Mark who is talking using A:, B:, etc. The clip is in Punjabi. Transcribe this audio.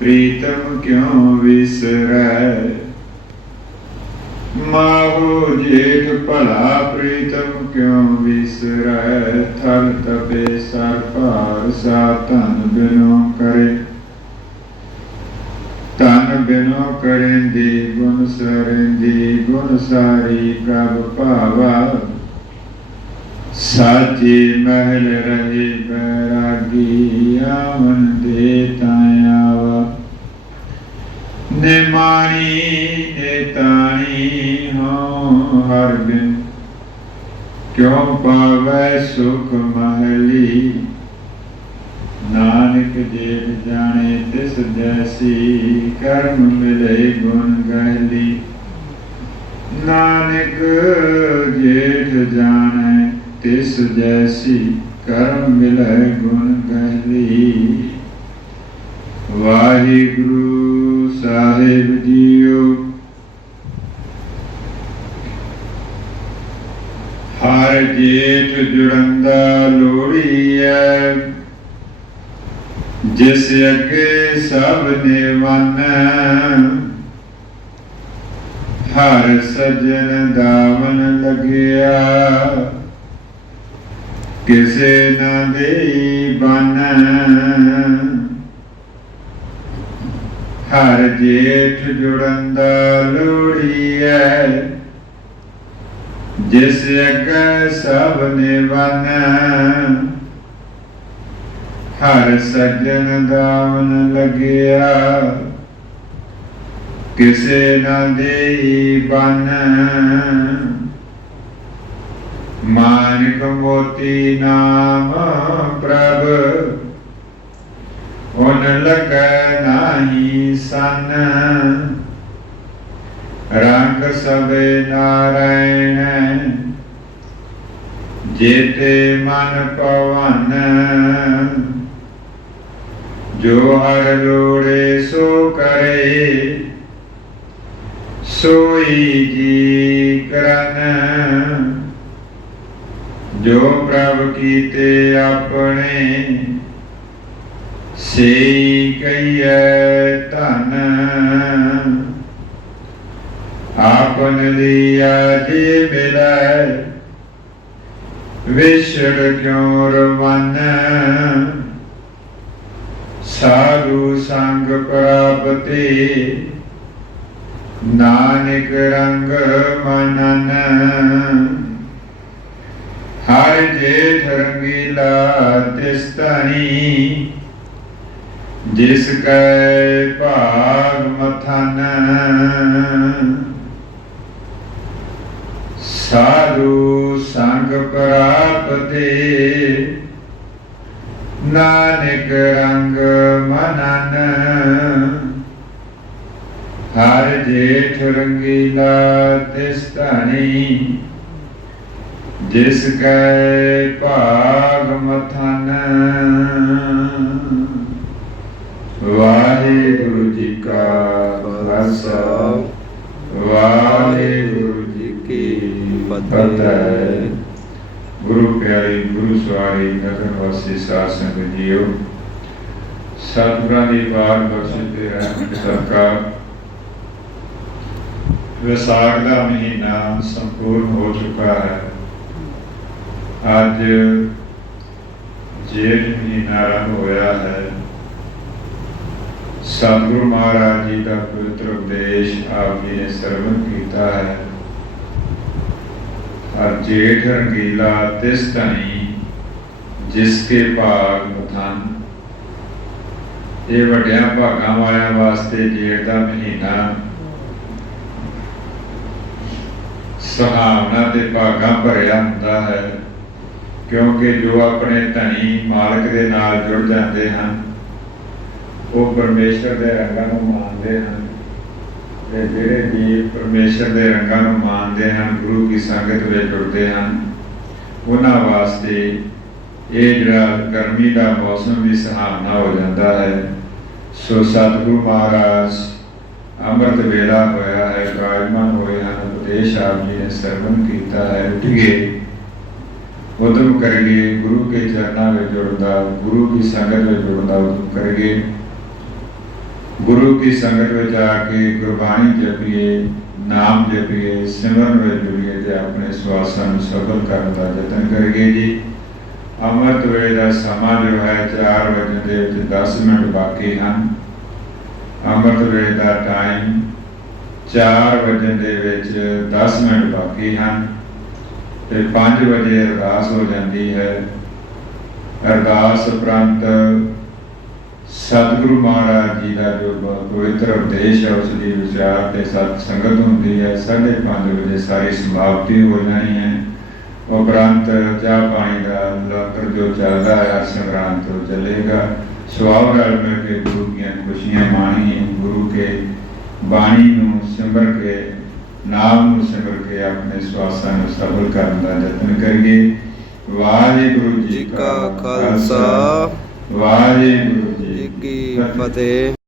A: ਪ੍ਰੀਤਮ ਕਿਉ ਵਿਸਰੈ? ਮਾਹੋ ਜੇਠ ਭਲਾ ਪ੍ਰੀਤਮ ਕਿਉ ਵਿਸਰੈ? ਥਲ ਤਪੇ ਸਰ ਭਾਰ ਸਾ ਧਨ ਬਿਨੋ ਕਰੇ। ਤਨ ਬਿਨੋ ਕਰੇਂਦੀ, ਗੁਣ ਸਰੇਂਦੀ, ਗੁਣ ਸਾਰੀ ਪ੍ਰਭ ਭਾਵਾ। ਸਾਚੇ ਮਹਿਲ ਰਹੇ ਬੈਰਾਗੀ ਆਵਨ ਦੇ ਤਾਇਆਵਾ ਨਿਮਾਣੀ ਨੇਤਾਣੀ ਹੋ ਹਰ ਬਿਨ। ਕਿਉ ਪਾਵੈ ਸੁਖ ਮਹਿਲੀ? ਨਾਨਕ ਜੇਠ ਜਾਣੇ ਤਿਸ ਜੈਸੀ ਕਰਮ ਮਿਲੇ ਗੁਣ ਗਹਿਲੀ। ਨਾਨਕ ਜੇਠ ਜਾਣੈ ਤਿਸ ਜੈਸੀ ਕਰਮ ਮਿਲੈ ਗੁਣ ਗਹਿਲੀ ਵਾਹਿਗੁਰੂ ਸਾਹਿਬ ਜੀਓ। ਹਰ ਜੇਠ ਜੁੜੰਦਾ ਲੋੜੀਐ ਜਿਸ ਅੱਗੇ ਸਭ ਨੇ ਵੰਨ ਹਰ ਸਜਣ ਦਾਵਨ ਲਗਿਆ। ਕਿਸੇ ਨਾ ਦੇਈ ਬਨ। ਹਰ ਜੇਠ ਜੁੜੰਦਾ ਲੋੜੀਐ ਜਿਸ ਅੱਗੇ ਸਭ ਨੇ ਵਨ ਹਰ ਸੱਜਣ ਦਾਵਨ ਲਗਿਆ। ਕਿਸੇ ਨਾ ਦੇਈ ਬਨ। ਮਾਨਿਕ ਮੋਤੀ ਨਾਮ ਪ੍ਰਭ। ਓਨ ਲਗੈ ਨਾਹੀ ਸਨ। ਰੰਗ ਸਭੇ ਨਾਰਾਇਣ। ਜੇਤੇ ਮਨ ਪਵਨ। ਜੋ ਹਰ ਲੋੜੇ ਸੋ ਕਰੇ, ਸੋਈ ਜੀ ਕਰਨ। ਜੋ ਪ੍ਰਭ ਕੀਤੇ ਆਪਣੇ ਸੇ ਕਈਐ ਧਨ। ਆਪਨ ਲਿਆ ਜੇ ਮਿਲੈ, ਵਿਛੜ ਕਿਉ ਰਵਨ? ਸਾਧੂ ਸੰਗ ਪ੍ਰਾਪਤੀ, ਨਾਨਕ ਰੰਗ ਮਨਨ। ਹਰ ਜੇ ਰੰਗੀਲਾ ਤਿਸ ਧਨੀ ਜਿਸ ਕੈ ਭਾਗ ਮਥਨ। ਸਾਧੂ ਸੰਗ ਪ੍ਰਾਪਤੇ, ਨਾਨਕ ਰੰਗ ਮਨਨ। ਹਰ ਜੇਠ ਰੰਗੀਲਾ ਤਿਸ ਧਣੀ ਜਿਸ ਕੈ ਭਾਗ ਮਥਨ। ਵਾਹਿਗੁਰੂ ਜੀ ਕਾ ਖਾਲਸਾ। ਵਾਹਿਗੁਰੂ ਜੀ ਕੀ ਫਤਿਹ। ਗੁਰੂ ਪਿਆਰੀ, ਗੁਰੂ ਸਵਾਰੀ, ਨਗਰ ਵਾਸੀ, ਸਾਧ ਸੰਗਤ ਜੀਓ। ਸਤਿਗੁਰਾਂ ਦੀ ਬਾਰ ਬਖਸ਼ਿਸ਼ ਤੇ ਰਹਿਮਤ ਸਰਕਾਰ। ਵਿਸਾਖ ਦਾ ਮਹੀਨਾ ਸੰਪੂਰਨ ਹੋ ਚੁੱਕਾ ਹੈ। ਅੱਜ ਜੇਠ ਮਹੀਨਾ ਆਰੰਭ ਹੋਇਆ ਹੈ ਸਤਿਗੁਰੂ ਮਹਾਰਾਜ ਜੀ ਦਾ ਪਵਿੱਤਰ ਉਪਦੇਸ਼ ਆਪ ਜੀ ਨੇ ਸਰਵਨ ਕੀਤਾ ਹੈ ਹਰ ਜੇਠ ਰੰਗੀਲਾ ਤਿਸ ਧਨੀ ਜਿਸ ਕੇ ਭਾਗ ਮਥਨ ਇਹ ਵੱਡਿਆਂ ਭਾਗਾਂ ਵਾਲਿਆਂ ਵਾਸਤੇ ਜੇਠ ਦਾ ਮਹੀਨਾ ਸੁਹਾਵਣਾ ਤੇ ਭਾਗਾਂ ਭਰਿਆ ਹੁੰਦਾ ਹੈ ਕਿਉਂਕਿ ਜੋ ਆਪਣੇ ਧਨੀ ਮਾਲਕ ਦੇ ਨਾਲ ਜੁੜ ਜਾਂਦੇ ਹਨ, ਉਹ ਪਰਮੇਸ਼ਰ ਦੇ ਰੰਗਾਂ ਨੂੰ ਮੰਨਦੇ ਹਨ। ਤੇ ਜਿਹੜੇ ਵੀ ਪਰਮੇਸ਼ਰ ਦੇ ਰੰਗਾਂ ਨੂੰ ਮੰਨਦੇ ਹਨ, ਗੁਰੂ ਕੀ ਸੰਗਤ ਵਿੱਚ ਜੁੜਦੇ ਹਨ, ਉਹਨਾਂ ਵਾਸਤੇ ਇਹ ਜਿਹੜਾ ਗਰਮੀ ਦਾ ਮੌਸਮ ਵੀ ਸੁਹਾਵਣਾ ਹੋ ਜਾਂਦਾ ਹੈ। ਸੋ ਸਤਿਗੁਰੂ ਮਹਾਰਾਜ, ਅੰਮ੍ਰਿਤ ਵੇਲਾ ਹੋਇਆ ਹੈ ਵਿਰਾਜਮਾਨ ਹੋਏ ਹਨ, ਉਪਦੇਸ਼ ਆਪ ਜੀ ਨੇ ਸਰਵਨ ਕੀਤਾ ਹੈ। ਉੱਠੀਏ ਉਦਮ ਕਰੀਏ ਗੁਰੂ ਕੇ ਚਰਨਾਂ ਵਿੱਚ ਜੁੜਨ ਦਾ ਗੁਰੂ ਕੀ ਸੰਗਤ ਵਿੱਚ ਜੁੜਨ ਦਾ ਉਦਮ ਕਰੀਏ ਗੁਰੂ ਕੀ ਸੰਗਤ ਵਿੱਚ ਆ ਕੇ ਗੁਰਬਾਣੀ ਜਪੀਏ ਨਾਮ ਜਪੀਏ ਸਿਮਰਨ ਵਿੱਚ ਜੁੜੀਏ ਤੇ ਆਪਣੇ ਸਵਾਸਾਂ ਨੂੰ ਸਫਲ ਕਰਨ ਦਾ ਯਤਨ ਕਰੀਏ ਜੀ ਅੰਮ੍ਰਿਤ ਵੇਲੇ ਦਾ ਸਮਾਂ ਜੋ ਹੈ 4 ਵਜੇ ਦੇ ਵਿੱਚ 10 ਮਿੰਟ ਬਾਕੀ ਹਨ ਅੰਮ੍ਰਿਤ ਵੇਲੇ ਦਾ ਟਾਈਮ 4 ਵਜੇ ਦੇ ਵਿੱਚ 10 ਮਿੰਟ ਬਾਕੀ ਹਨ ਤੇ 5 ਵਜੇ ਅਰਦਾਸ ਹੋ ਜਾਂਦੀ ਹੈ। ਅਰਦਾਸ ਉਪਰੰਤ ਸਤਿਗੁਰੂ ਮਹਾਰਾਜ ਜੀ ਦਾ ਜੋ ਪ- ਪਵਿੱਤਰ ਉਪਦੇਸ਼ ਹੈ, ਉਸ ਦੀ ਵਿਚਾਰ ਤੇ ਸਤ ਸੰਗਤ ਹੁੰਦੀ ਹੈ। 5:30 ਵਜੇ ਸਾਰੀ ਸਮਾਪਤੀ ਹੋ ਜਾਣੀ ਹੈ। ਉਪਰੰਤ ਚਾਹ ਪਾਣੀ ਦਾ ਲੰਗਰ ਜੋ ਚੱਲਦਾ ਹੈ ਸੰਗਰਾਂਦ ਤੋਂ ਚੱਲੇਗਾ। ਸਵਾਬ ਨਾਲ ਮਿਲ ਕੇ ਗੁਰੂ ਦੀਆਂ ਖੁਸ਼ੀਆਂ ਮਾਣੀਏ ਗੁਰੂ ਕੇ ਬਾਣੀ ਨੂੰ ਸਿਮਰ ਕੇ ਨਾਮ ਨੂੰ ਸਿਮਰ ਕੇ ਆਪਣੇ ਸਵਾਸਾਂ ਨੂੰ ਸਫਲ ਕਰਨ ਦਾ ਯਤਨ ਕਰੀਏ। ਵਾਹਿਗੁਰੂ ਜੀ
B: ਕਾ ਖਾਲਸਾ।
A: ਵਾਹਿਗੁਰੂ
B: ਜੀ ਕੀ ਫਤਿਹ।